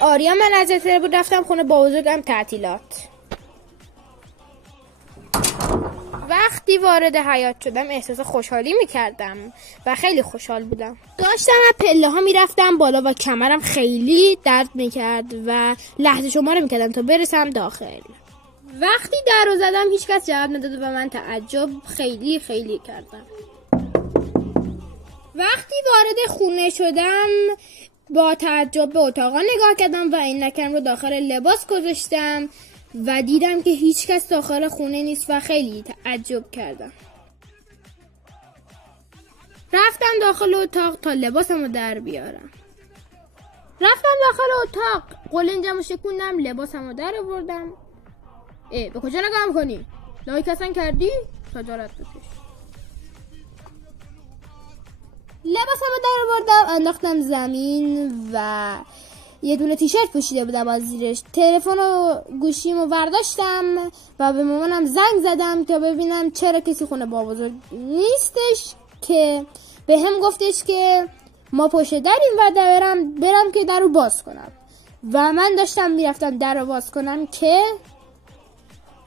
آریا منظره بود رفتم خونه با بزرگم تعطیلات. وقتی وارد حیاط شدم احساس خوشحالی میکردم و خیلی خوشحال بودم. داشتم از پله ها میرفتم بالا و کمرم خیلی درد میکرد و لحظه شماره میکردم تا برسم داخل. وقتی در رو زدم هیچ کس جواب نداد و من تعجب خیلی کردم. وقتی وارد خونه شدم با تعجب به اتاقا نگاه کردم و عینکم رو داخل لباس گذاشتم و دیدم که هیچ کس داخل خونه نیست و خیلی تعجب کردم. رفتم داخل اتاق تا لباسم رو در بیارم. رفتم داخل اتاق قلنجم رو شکوندم لباسم رو در آوردم. به کجا نگاه میکنی؟ لایک اصلا کردی؟ خجالت بکش. لباسم رو در آوردم انداختم زمین و یه دونه تیشرت پوشیده بودم از زیرش. تلفن و گوشیمو برداشتم و به مامانم زنگ زدم تا ببینم چرا کسی خونه با بزرگ نیستش، که به هم گفتش که ما پشت دریم و برم که در رو باز کنم و من داشتم میرفتم در رو باز کنم که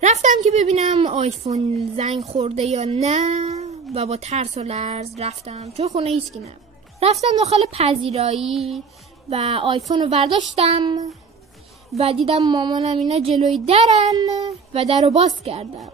رفتم که ببینم آیفون زنگ خورده یا نه و با ترس و لرز رفتم چون خونه هیچکی نبود. رفتم داخل پذیرایی و آیفون رو برداشتم و دیدم مامانم اینا جلوی درن و در رو باز کردم.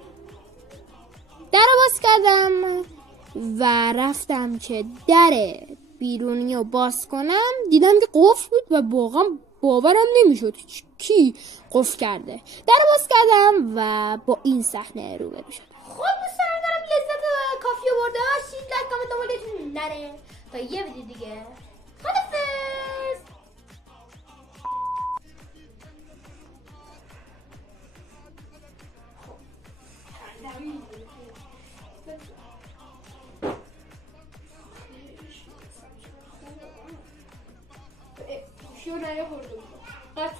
و رفتم که در بیرونی رو باز کنم دیدم که قفل بود و واقعا باورم نمیشد کی قفل کرده. در رو باز کردم و با این صحنه روبرو شدم. خب دوستان دارم لذت کافی برده باشید. لایک کامنت دنبالتون نره تا یه ویدیو دیگه. خدافظ. شو نه یه خورده بود قطع